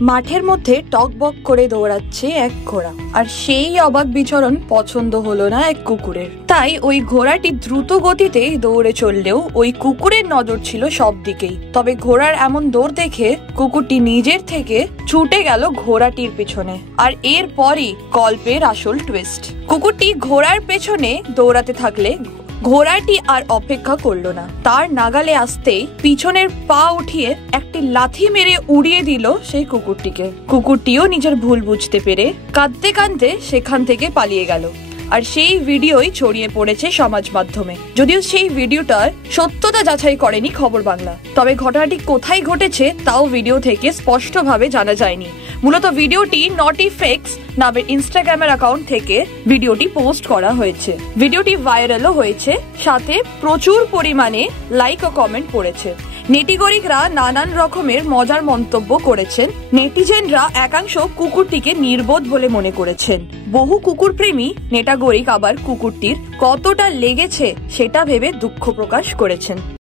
মাঠের মধ্যে টকবক করে দৌড়াচ্ছে এক ঘোড়া, আর সেই অবাক বিচরণ পছন্দ হলো না এক কুকুরের। তাই ওই ঘোড়াটি দ্রুত গতিতে দৌড়ে চললেও ওই কুকুরের নজর ছিল সব দিকেই। তবে ঘোড়ার এমন দৌড় দেখে কুকুরটি নিজের থেকে ছুটে গেল ঘোড়াটির পিছনে। আর এরপরই গল্পের আসল টুইস্ট। কুকুরটি ঘোড়ার পেছনে দৌড়াতে থাকলে ঘোড়াটি আর অপেক্ষা করলো না, তার নাগালে আসতেই পিছনের পা উঠিয়ে একটি লাথি মেরে উড়িয়ে দিল সেই কুকুরটিকে। কুকুরটিও নিজের ভুল বুঝতে পেরে কাঁদতে কাঁদতে সেখান থেকে পালিয়ে গেল। আর সেই ভিডিওই ছড়িয়ে পড়েছে সমাজ মাধ্যমে। যদিও সেই ভিডিওটার সত্যতা যাচাই করেনি খবর বাংলা, তবে ঘটনাটি কোথায় ঘটেছে তাও ভিডিও থেকে স্পষ্টভাবে জানা যায়নি। মূলত ভিডিওটি নটি ফেক্স নামের ইনস্টাগ্রামের অ্যাকাউন্ট থেকে ভিডিওটি পোস্ট করা হয়েছে। ভিডিওটি ভাইরালও হয়েছে, সাথে প্রচুর পরিমাণে লাইক ও কমেন্ট পড়েছে। নেটিগরিকরা নানান রকমের মজার মন্তব্য করেছেন। নেটিজেনরা একাংশ কুকুরটিকে নির্বোধ বলে মনে করেছেন। বহু কুকুর প্রেমী নেটাগরিক আবার কুকুরটির কতটা লেগেছে সেটা ভেবে দুঃখ প্রকাশ করেছেন।